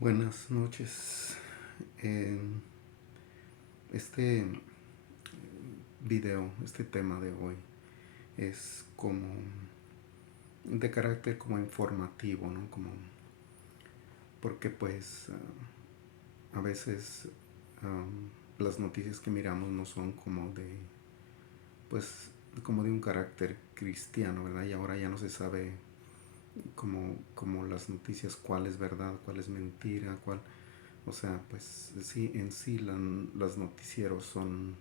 Buenas noches. En este video, este tema de hoy es como de carácter como informativo, ¿no? Como porque pues a veces las noticias que miramos no son como de pues como de un carácter cristiano, ¿verdad? Y ahora ya no se sabe como las noticias cuál es verdad, cuál es mentira, cuál. O sea, pues sí, en sí las noticieros son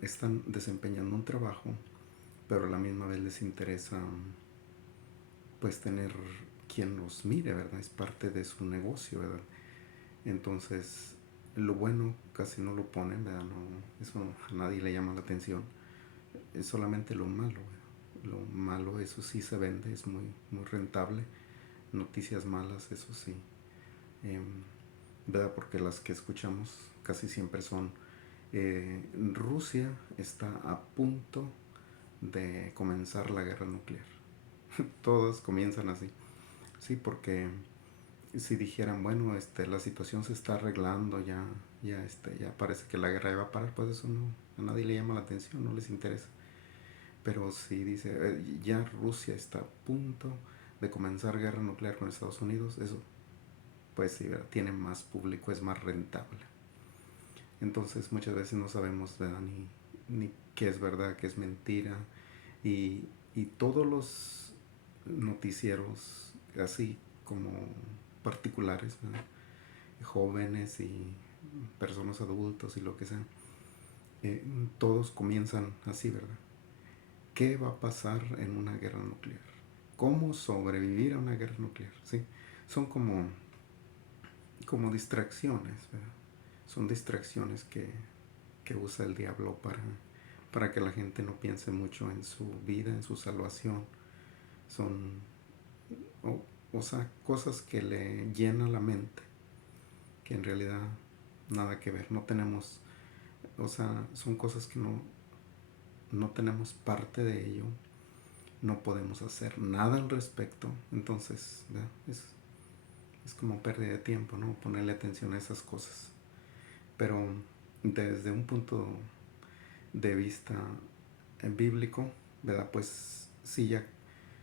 están desempeñando un trabajo, pero a la misma vez les interesa pues tener quien los mire, ¿verdad? Es parte de su negocio, ¿verdad? Entonces, lo bueno casi no lo ponen, ¿verdad? No, eso a nadie le llama la atención. Es solamente lo malo, ¿verdad? Lo malo, eso sí se vende, es muy rentable. Noticias malas, eso sí. Eh, ¿Verdad? Porque las que escuchamos casi siempre son Rusia está a punto de comenzar la guerra nuclear. Todas comienzan así. Sí, porque si dijeran, bueno, la situación se está arreglando, ya parece que la guerra va a parar, pues eso no, a nadie le llama la atención, no les interesa. Pero si dice, ya Rusia está a punto de comenzar guerra nuclear con Estados Unidos, eso, pues sí, ¿verdad? Tiene más público, es más rentable. Entonces muchas veces no sabemos, ¿verdad? Ni qué es verdad, qué es mentira. Y, y todos los noticieros, así como particulares, ¿verdad? Jóvenes y personas adultos y lo que sea, eh, todos comienzan así, ¿verdad? ¿Qué va a pasar en una guerra nuclear? ¿Cómo sobrevivir a una guerra nuclear? ¿Sí? Son como distracciones, ¿verdad? Son distracciones que usa el diablo para que la gente no piense mucho en su vida, en su salvación. Son, o, o sea, cosas que le llenan la mente, que en realidad nada que ver. No tenemos, o sea, son cosas que no tenemos parte de ello. No podemos hacer nada al respecto. Entonces, ¿verdad? Es como pérdida de tiempo, ¿no? Ponerle atención a esas cosas. Pero desde un punto de vista bíblico, ¿verdad? Pues sí,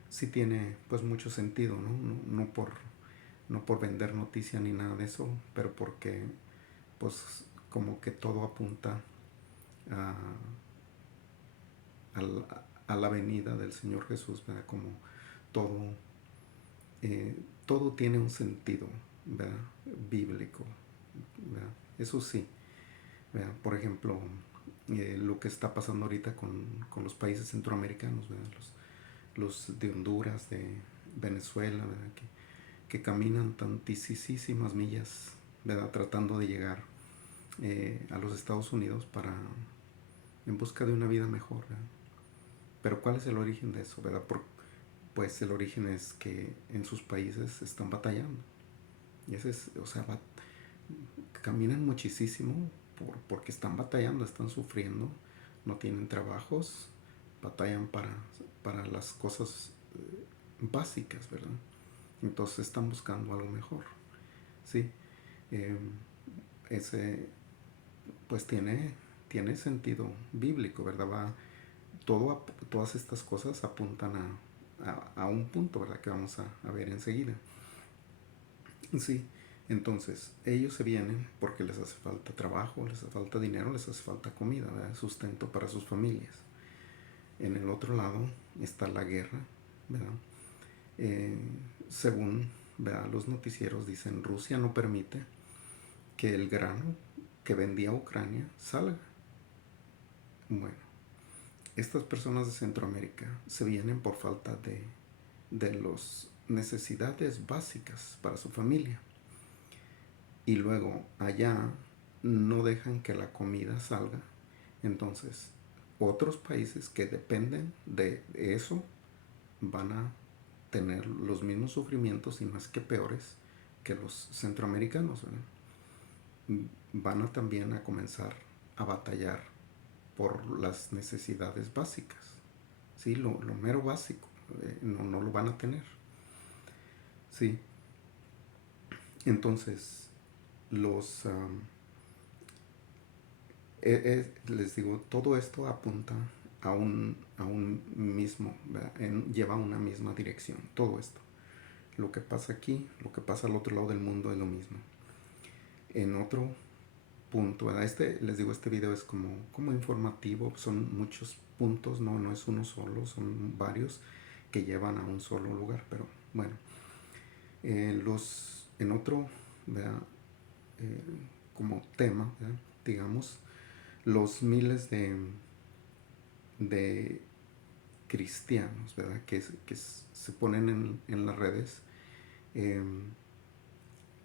sí tiene pues mucho sentido, ¿no? No por vender noticia ni nada de eso, pero porque pues como que todo apunta a, a la venida del Señor Jesús, ¿verdad? Como todo, todo tiene un sentido, ¿verdad? Bíblico, ¿verdad? Eso sí, ¿verdad? Por ejemplo, lo que está pasando ahorita con los países centroamericanos, ¿verdad? Los de Honduras, de Venezuela, ¿verdad? Que caminan tantísimas millas, ¿verdad? Tratando de llegar a los Estados Unidos en busca de una vida mejor, ¿verdad? Pero ¿cuál es el origen de eso, verdad? Pues el origen es que en sus países están batallando. Y ese es, o sea, caminan muchísimo porque están batallando, están sufriendo, no tienen trabajos, batallan para las cosas básicas, ¿verdad? Entonces están buscando algo mejor, ¿sí? Eh, ese, pues tiene sentido bíblico, ¿verdad? Todas estas cosas apuntan a un punto, ¿verdad? Que vamos a ver enseguida. Sí, entonces ellos se vienen porque les hace falta trabajo, les hace falta dinero, les hace falta comida, ¿verdad? Sustento para sus familias. En el otro lado está la guerra, ¿verdad? Eh, Según, ¿verdad? Los noticieros dicen, Rusia no permite que el grano que vendía a Ucrania salga. Bueno, estas personas de Centroamérica se vienen por falta de las necesidades básicas para su familia. Y luego allá no dejan que la comida salga. Entonces, otros países que dependen de eso van a tener los mismos sufrimientos y más que peores que los centroamericanos, ¿verdad? Van a también a comenzar a batallar por las necesidades básicas. ¿Sí? Lo mero básico no lo van a tener. ¿Sí? Entonces, los... les digo, todo esto apunta a un mismo, lleva a una misma dirección, todo esto. Lo que pasa aquí, lo que pasa al otro lado del mundo es lo mismo. En otro punto, ¿verdad? Les digo, este video es como informativo, son muchos puntos, no es uno solo, son varios que llevan a un solo lugar, pero bueno. En otro, ¿verdad? Como tema, ¿verdad? Digamos, los miles de cristianos, ¿verdad? Que se ponen en las redes, eh,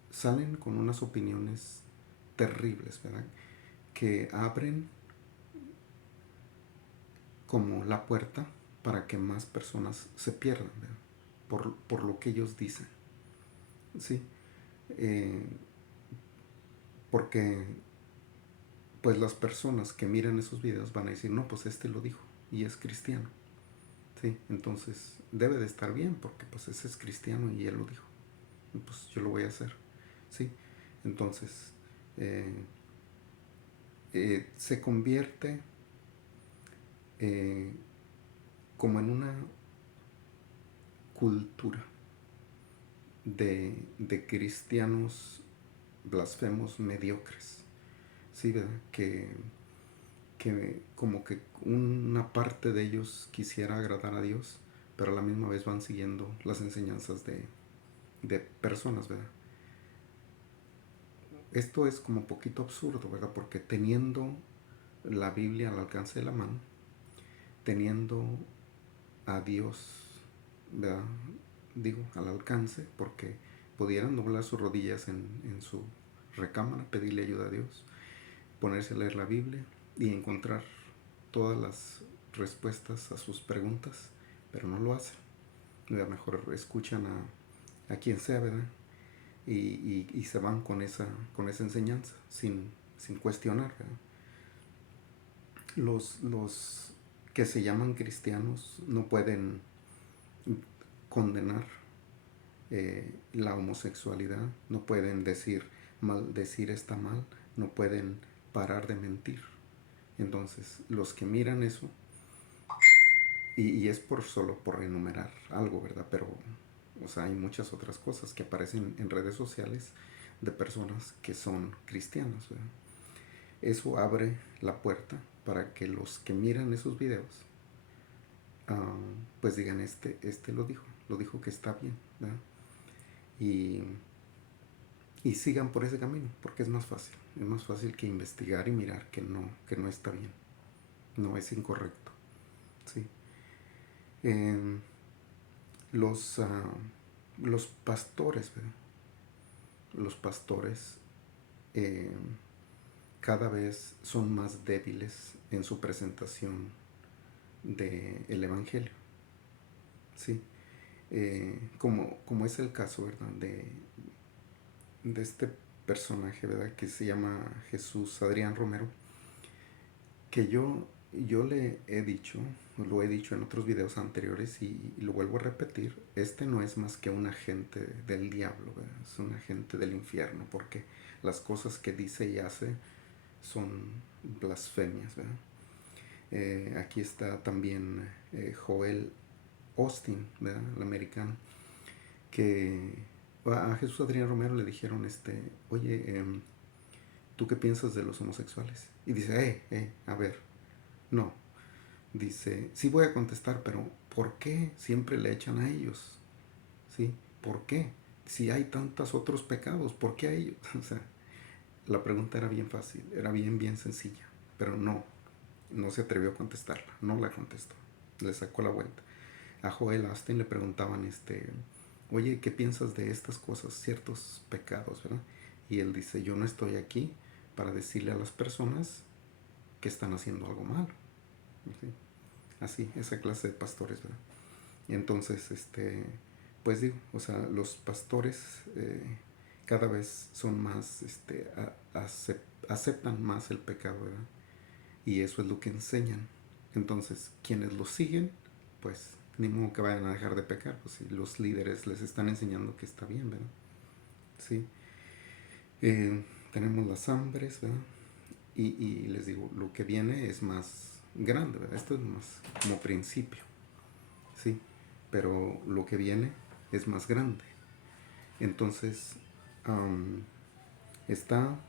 salen con unas opiniones terribles, ¿verdad? Que abren como la puerta para que más personas se pierdan, ¿verdad? Por lo que ellos dicen, ¿sí? Eh, porque pues las personas que miran esos videos van a decir, no, pues este lo dijo y es cristiano, ¿sí? Entonces debe de estar bien porque pues ese es cristiano y él lo dijo, y pues yo lo voy a hacer, ¿sí? Entonces eh, se convierte eh, como en una cultura de cristianos blasfemos mediocres, ¿sí? ¿Verdad? Que como que una parte de ellos quisiera agradar a Dios, pero a la misma vez van siguiendo las enseñanzas de personas, ¿verdad? Esto es como un poquito absurdo, ¿verdad? Porque teniendo la Biblia al alcance de la mano, teniendo a Dios, ¿verdad? Digo, al alcance, porque pudieran doblar sus rodillas en su recámara, pedirle ayuda a Dios, ponerse a leer la Biblia y encontrar todas las respuestas a sus preguntas, pero no lo hacen. A lo mejor escuchan a quien sea, ¿verdad? Y se van con esa enseñanza sin cuestionar, ¿verdad? Los que se llaman cristianos no pueden condenar la homosexualidad, no pueden decir está mal, no pueden parar de mentir. Entonces, los que miran eso, y es solo por enumerar algo, ¿verdad? Pero, o sea, hay muchas otras cosas que aparecen en redes sociales de personas que son cristianas, ¿verdad? Eso abre la puerta para que los que miran esos videos, pues digan, este lo dijo que está bien, ¿verdad? Y, y sigan por ese camino, porque es más fácil que investigar y mirar que no está bien, no es incorrecto, ¿sí? Eh, los, los pastores, ¿verdad? Los pastores eh, cada vez son más débiles en su presentación del Evangelio, ¿sí? Como es el caso, ¿verdad? De este personaje, ¿verdad? Que se llama Jesús Adrián Romero, que yo lo he dicho en otros videos anteriores y lo vuelvo a repetir, este no es más que un agente del diablo, ¿verdad? Es un agente del infierno, porque las cosas que dice y hace son blasfemias, ¿verdad? Aquí está también Joel Austin, ¿verdad? El americano, que a Jesús Adrián Romero le dijeron, oye, ¿tú qué piensas de los homosexuales? Y dice, a ver, no. Dice, sí voy a contestar, pero ¿por qué siempre le echan a ellos? ¿Sí? ¿Por qué? Si hay tantos otros pecados, ¿por qué a ellos? O sea, la pregunta era bien fácil, era bien sencilla, pero no se atrevió a contestarla, no la contestó, le sacó la vuelta. A Joel Austin le preguntaban, oye, ¿qué piensas de estas cosas, ciertos pecados, verdad? Y él dice, yo no estoy aquí para decirle a las personas que están haciendo algo malo, ¿sí? Así, esa clase de pastores, ¿verdad? Y entonces, pues digo, o sea, los pastores cada vez son más, aceptan más el pecado, ¿verdad? Y eso es lo que enseñan. Entonces, quienes lo siguen, pues ni modo que vayan a dejar de pecar, pues si los líderes les están enseñando que está bien, ¿verdad? Sí. Tenemos las hambres, ¿verdad? Y les digo, lo que viene es más grande, ¿verdad? Esto es más como principio, ¿sí? Pero lo que viene es más grande. Entonces, um, está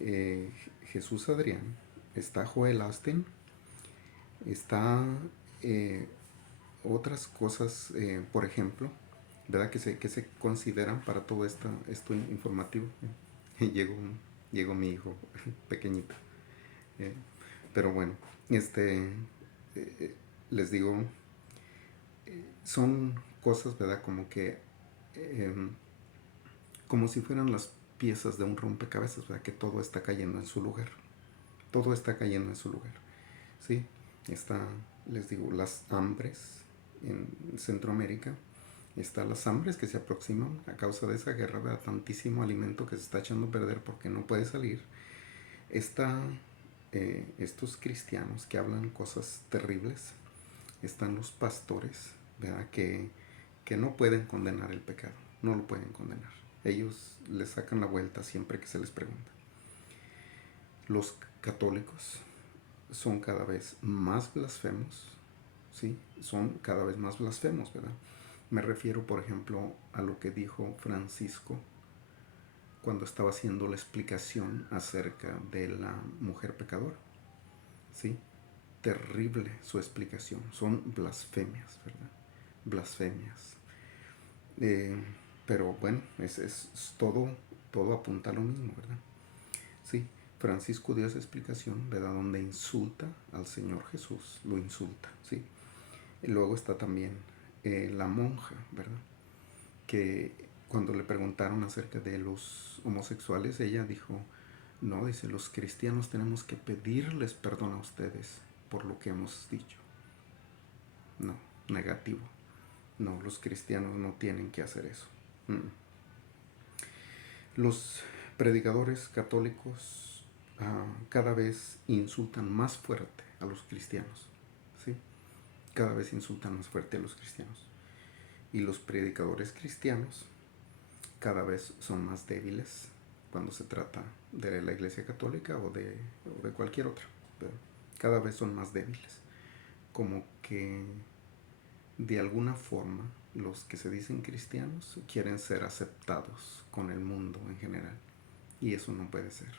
eh, Jesús Adrián, está Joel Austin, está eh, otras cosas, por ejemplo, ¿verdad? Que se consideran para todo esto informativo. llegó, llegó mi hijo pequeñito. eh, pero bueno, este, eh, les digo, son cosas, ¿verdad? Como que, eh, como si fueran las piezas de un rompecabezas, ¿verdad? Que todo está cayendo en su lugar. Todo está cayendo en su lugar. ¿Sí? Está, les digo, las hambres en Centroamérica. Está las hambres que se aproximan a causa de esa guerra, ¿verdad? Tantísimo alimento que se está echando a perder porque no puede salir. Está estos cristianos que hablan cosas terribles. Están los pastores, ¿verdad? Que no pueden condenar el pecado. No lo pueden condenar. Ellos le sacan la vuelta siempre que se les pregunta. Los católicos son cada vez más blasfemos, ¿sí? Son cada vez más blasfemos, ¿verdad? Me refiero, por ejemplo, a lo que dijo Francisco cuando estaba haciendo la explicación acerca de la mujer pecadora, ¿sí? Terrible su explicación, son blasfemias, ¿verdad? Blasfemias. Eh, pero bueno, es todo apunta a lo mismo, ¿verdad? Sí, Francisco dio esa explicación, ¿verdad? Donde insulta al Señor Jesús, lo insulta, ¿sí? Y luego está también la monja, ¿verdad? Que cuando le preguntaron acerca de los homosexuales, ella dijo, no, dice, los cristianos tenemos que pedirles perdón a ustedes por lo que hemos dicho. No, negativo. No, los cristianos no tienen que hacer eso. Los predicadores católicos cada vez insultan más fuerte a los cristianos, ¿sí? Cada vez insultan más fuerte a los cristianos. Y los predicadores cristianos cada vez son más débiles cuando se trata de la Iglesia Católica o de cualquier otra. Pero cada vez son más débiles. Como que de alguna forma los que se dicen cristianos quieren ser aceptados con el mundo en general. Y eso no puede ser.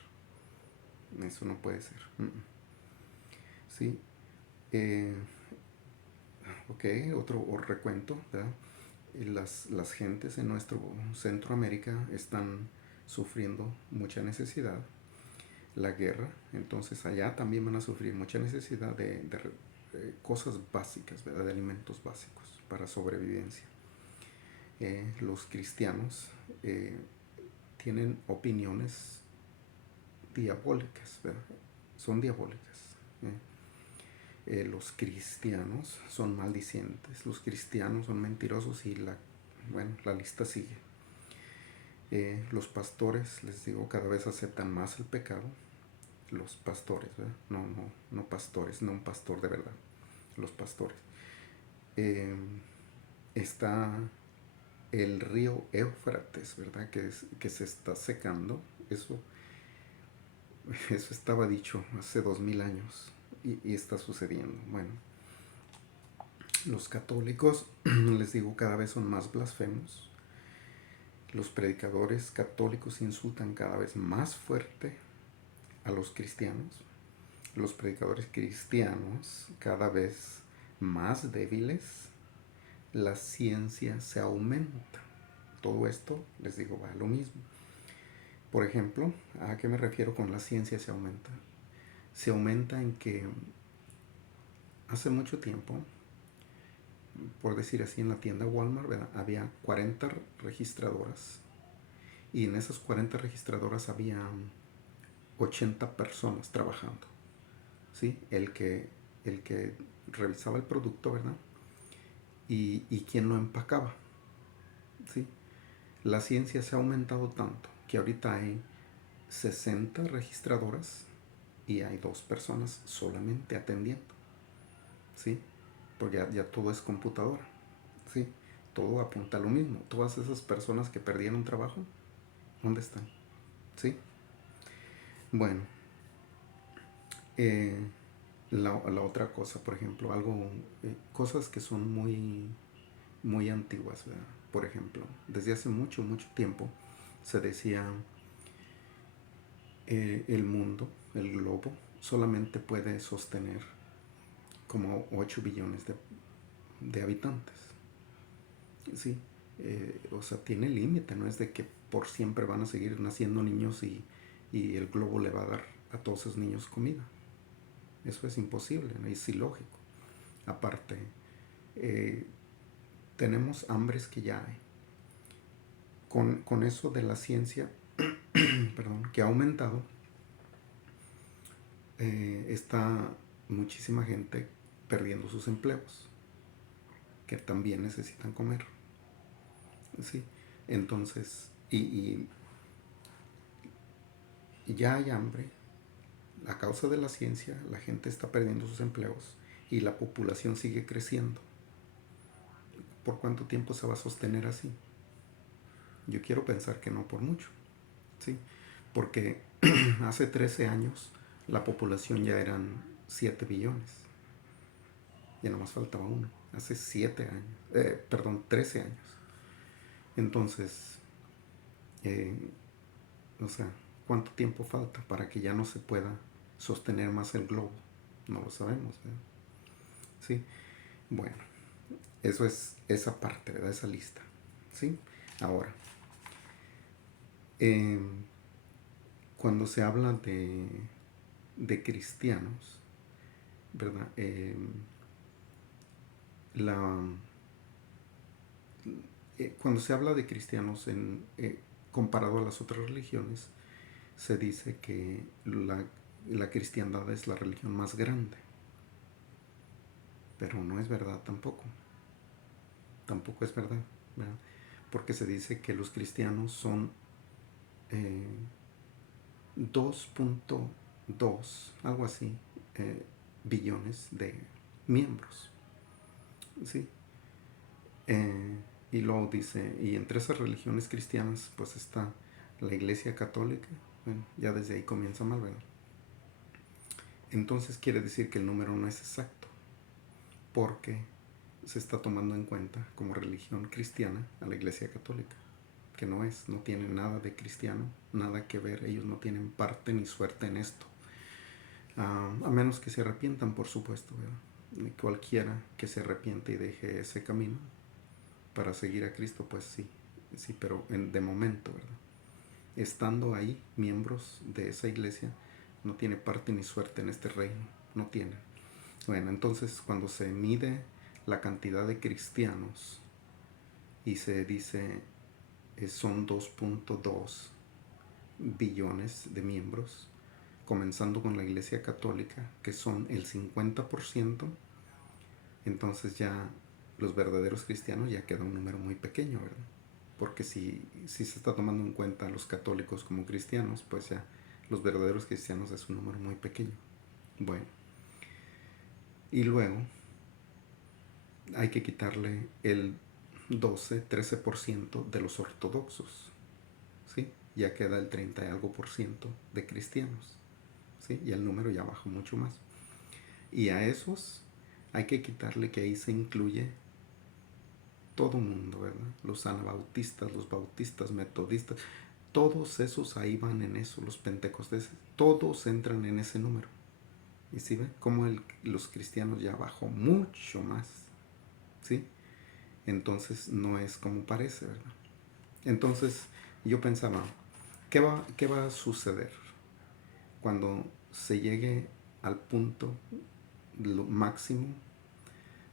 Eso no puede ser. Sí. Eh, ok, otro recuento, ¿verdad? Las gentes en nuestro Centroamérica están sufriendo mucha necesidad. La guerra, entonces allá también van a sufrir mucha necesidad de cosas básicas, ¿verdad? De alimentos básicos para sobrevivencia. Los cristianos tienen opiniones diabólicas, ¿verdad? Son diabólicas. Los cristianos son maldicientes, los cristianos son mentirosos y la lista sigue. Los pastores, les digo, cada vez aceptan más el pecado. Los pastores, ¿verdad? No pastores, no un pastor de verdad. Los pastores. Eh, Está el río Éufrates, ¿verdad? Que se está secando. Eso estaba dicho hace 2000 años y está sucediendo. Bueno, los católicos, les digo, cada vez son más blasfemos. Los predicadores católicos insultan cada vez más fuerte a los cristianos. Los predicadores cristianos cada vez más débiles. La ciencia se aumenta. Todo esto, les digo, va a lo mismo. Por ejemplo, ¿a qué me refiero con la ciencia se aumenta? Se aumenta en que hace mucho tiempo, por decir así, en la tienda Walmart, ¿verdad? Había 40 registradoras y en esas 40 registradoras había 80 personas trabajando, ¿sí? El que revisaba el producto, ¿verdad? Y quien lo empacaba, ¿sí? La ciencia se ha aumentado tanto que ahorita hay 60 registradoras y hay 2 personas solamente atendiendo, ¿sí? Porque ya todo es computadora, ¿sí? Todo apunta a lo mismo. Todas esas personas que perdieron trabajo, ¿dónde están? ¿sí? Bueno, eh, la otra cosa, por ejemplo, cosas que son muy antiguas, ¿verdad? Por ejemplo, desde hace mucho, mucho tiempo se decía el mundo, el globo, solamente puede sostener como 8 billones de habitantes, ¿sí? O sea, tiene límite, no es de que por siempre van a seguir naciendo niños y el globo le va a dar a todos esos niños comida. Eso es imposible, ¿no? Es ilógico. Aparte, eh, tenemos hambres que ya hay. Con eso de la ciencia, perdón, que ha aumentado, está muchísima gente perdiendo sus empleos, que también necesitan comer, ¿sí? Entonces, y ya hay hambre, a causa de la ciencia, la gente está perdiendo sus empleos y la población sigue creciendo. ¿Por cuánto tiempo se va a sostener así? Yo quiero pensar que no por mucho, ¿sí? Porque hace 13 años la población ya eran 7 billones. Ya nomás faltaba uno. Hace 7 años. Perdón, 13 años. Entonces, eh, o sea, ¿cuánto tiempo falta para que ya no se pueda sostener más el globo? No lo sabemos, ¿verdad? Sí. Bueno, eso es esa parte, ¿verdad? Esa lista. ¿Sí? Ahora, eh, cuando se habla de cristianos, ¿verdad? La, cuando se habla de cristianos comparado a las otras religiones, se dice que la cristiandad es la religión más grande. Pero no es verdad tampoco. Tampoco es verdad, ¿verdad? Porque se dice que los cristianos son eh, 2.2, algo así, billones de miembros. ¿Sí? Y luego dice, y entre esas religiones cristianas pues está la Iglesia Católica. Bueno, ya desde ahí comienza mal, ¿verdad? Entonces quiere decir que el número no es exacto, porque se está tomando en cuenta como religión cristiana a la Iglesia Católica, que no tiene nada de cristiano, nada que ver, ellos no tienen parte ni suerte en esto. A menos que se arrepientan, por supuesto, ¿verdad? Cualquiera que se arrepiente y deje ese camino para seguir a Cristo, pues sí, sí, pero de momento, ¿verdad? Estando ahí, miembros de esa iglesia, no tiene parte ni suerte en este reino, no tiene. Bueno, entonces cuando se mide la cantidad de cristianos y se dice son 2.2 billones de miembros, comenzando con la Iglesia Católica, que son el 50%, entonces ya los verdaderos cristianos ya queda un número muy pequeño, ¿verdad? Porque si se está tomando en cuenta a los católicos como cristianos, pues ya los verdaderos cristianos es un número muy pequeño. Bueno, y luego hay que quitarle el 12-13% de los ortodoxos, ¿sí? Ya queda el 30 y algo por ciento de cristianos, ¿sí? Y el número ya baja mucho más. Y a esos hay que quitarle que ahí se incluye todo mundo, ¿verdad? Los anabautistas, los bautistas, metodistas, todos esos ahí van en eso, los pentecosteses, todos entran en ese número. Y si ven cómo los cristianos ya bajó mucho más, ¿sí? Entonces no es como parece, ¿verdad? Entonces yo pensaba, qué va a suceder cuando se llegue al punto máximo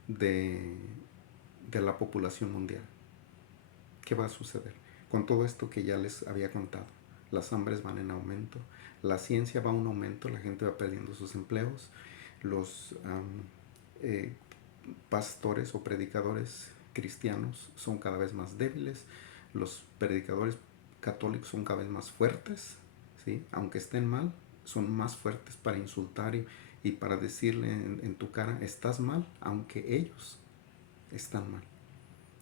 de, de la población mundial? ¿Qué va a suceder? Con todo esto que ya les había contado, las hambres van en aumento, la ciencia va a un aumento, la gente va perdiendo sus empleos, los eh, pastores o predicadores cristianos son cada vez más débiles, los predicadores católicos son cada vez más fuertes, ¿sí? Aunque estén mal, son más fuertes para insultar y para decirle en tu cara, estás mal, aunque ellos están mal.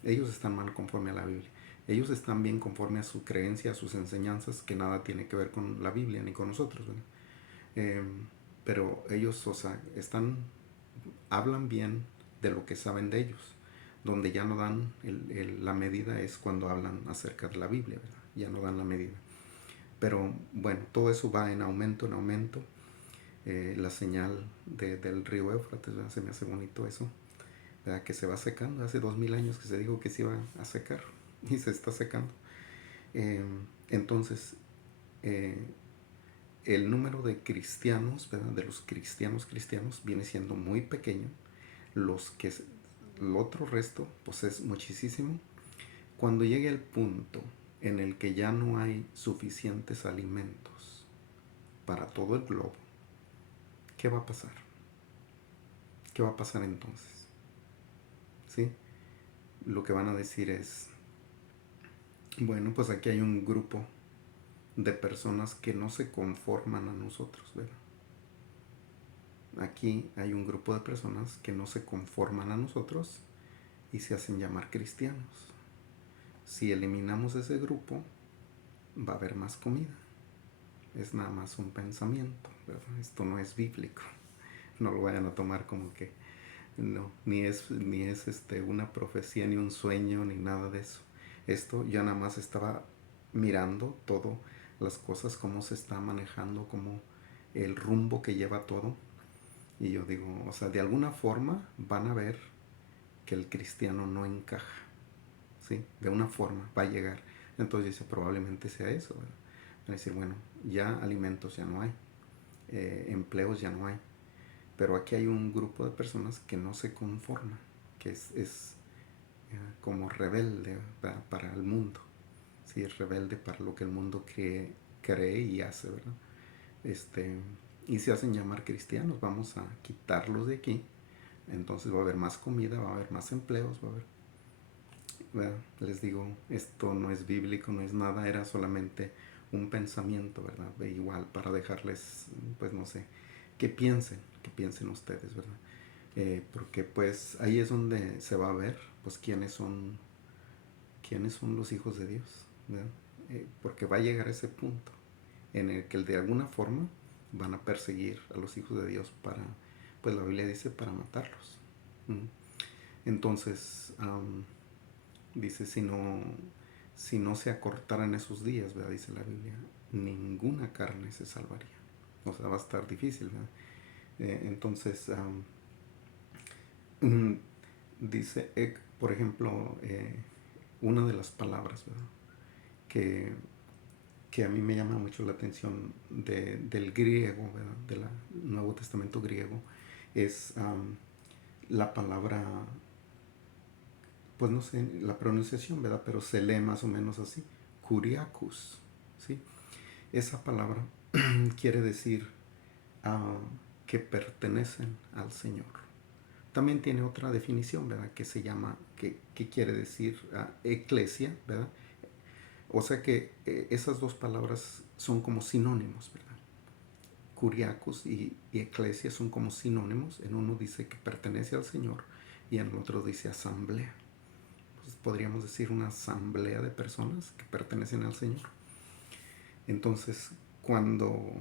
Ellos están mal conforme a la Biblia. Ellos están bien conforme a su creencia, a sus enseñanzas, que nada tiene que ver con la Biblia ni con nosotros, ¿verdad? Eh, pero ellos, o sea, hablan bien de lo que saben de ellos. Donde ya no dan la medida es cuando hablan acerca de la Biblia, ¿verdad? Ya no dan la medida. Pero bueno, todo eso va en aumento, en aumento. La señal del río Éufrates, ¿verdad? Se me hace bonito eso, ¿verdad? Que se va secando. Hace 2000 años que se dijo que se iba a secar y se está secando. Eh, entonces, eh, el número de cristianos, ¿verdad? De los cristianos viene siendo muy pequeño. Los que el otro resto, pues es muchísimo. Cuando llegue el punto en el que ya no hay suficientes alimentos para todo el globo, ¿qué va a pasar? ¿Qué va a pasar entonces? ¿Sí? Lo que van a decir es, bueno, pues aquí hay un grupo de personas que no se conforman a nosotros, ¿verdad? Aquí hay un grupo de personas que no se conforman a nosotros y se hacen llamar cristianos. Si eliminamos ese grupo, va a haber más comida. Es nada más un pensamiento, ¿verdad? Esto no es bíblico. No lo vayan a tomar como que no, ni es una profecía, ni un sueño, ni nada de eso. Esto ya nada más estaba mirando todo, las cosas, cómo se está manejando, como el rumbo que lleva todo. Y yo digo, o sea, de alguna forma van a ver que el cristiano no encaja, ¿sí? De una forma va a llegar. Entonces dice, probablemente sea eso, ¿verdad? Van a decir, bueno, ya alimentos ya no hay, empleos ya no hay. Pero aquí hay un grupo de personas que no se conforma, que es como rebelde, ¿verdad? Para el mundo. Sí, es rebelde para lo que el mundo cree y hace, ¿verdad? Este, y se hacen llamar cristianos. Vamos a quitarlos de aquí. Entonces va a haber más comida, va a haber más empleos, va a haber... ¿verdad? Les digo, esto no es bíblico, no es nada, era solamente un pensamiento, ¿verdad? De igual, para dejarles, pues no sé, que piensen ustedes, ¿verdad? Porque pues ahí es donde se va a ver, pues quiénes son los hijos de Dios, ¿verdad? Porque va a llegar ese punto en el que de alguna forma van a perseguir a los hijos de Dios para, pues la Biblia dice, para matarlos. ¿Mm? Entonces, dice, si no se acortaran esos días, ¿verdad? Dice la Biblia, ninguna carne se salvaría. O sea, va a estar difícil, ¿verdad? Entonces, dice, por ejemplo, una de las palabras, ¿verdad? Que, que a mí me llama mucho la atención del griego, ¿verdad? Del Nuevo Testamento griego, es la palabra, pues no sé la pronunciación, ¿verdad? Pero se lee más o menos así, kuriakos, ¿sí? Esa palabra quiere decir uh, que pertenecen al Señor. También tiene otra definición, ¿verdad? Que se llama, que quiere decir eclesia, ¿verdad? O sea que esas dos palabras son como sinónimos, ¿verdad? Kuriakos y eclesia son como sinónimos. En uno dice que pertenece al Señor y en el otro dice asamblea. Pues podríamos decir una asamblea de personas que pertenecen al Señor. Entonces, cuando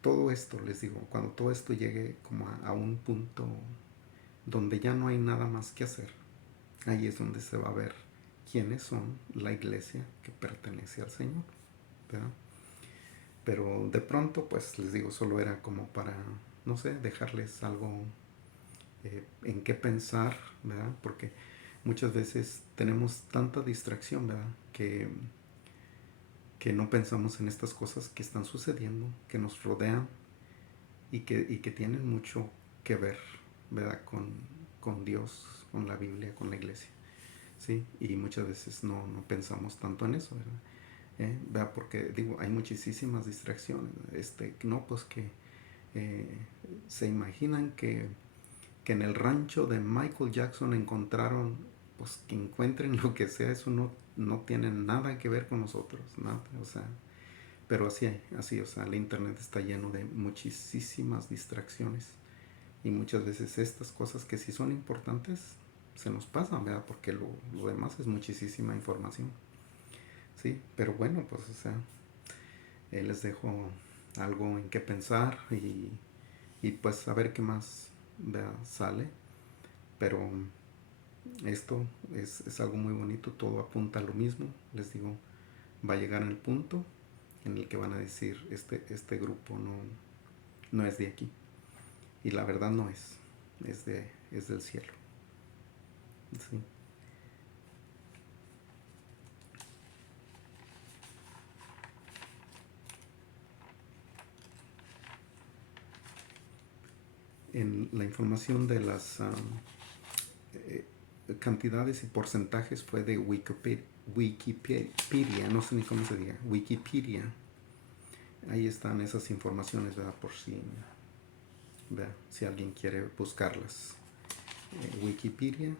todo esto, les digo, cuando todo esto llegue como a un punto donde ya no hay nada más que hacer, ahí es donde se va a ver quiénes son la iglesia que pertenece al Señor, ¿verdad? Pero de pronto, pues les digo, solo era como para, no sé, dejarles algo en qué pensar, ¿verdad? Porque muchas veces tenemos tanta distracción, ¿verdad? Que no pensamos en estas cosas que están sucediendo, que nos rodean y que tienen mucho que ver, ¿verdad? Con Dios, con la Biblia, con la iglesia, ¿sí? Y muchas veces no pensamos tanto en eso, ¿verdad? ¿Verdad? Porque digo, hay muchísimas distracciones, no, pues que eh, se imaginan que en el rancho de Michael Jackson encontraron, pues que encuentren lo que sea, eso no tiene nada que ver con nosotros, nada, o sea, pero así, o sea, el internet está lleno de muchísimas distracciones y muchas veces estas cosas que sí son importantes se nos pasa, ¿verdad? Porque lo demás es muchísima información, ¿sí? Pero bueno, pues, o sea, les dejo algo en qué pensar y pues a ver qué más, ¿verdad? Sale. Pero esto es algo muy bonito, todo apunta a lo mismo, les digo, va a llegar en el punto en el que van a decir, este grupo no es de aquí. Y la verdad no es del cielo. ¿Sí? En la información de las eh, cantidades y porcentajes fue de Wikipedia, no sé ni cómo se diga, Wikipedia. Ahí están esas informaciones, ¿verdad? Por si alguien quiere buscarlas. Wikipedia,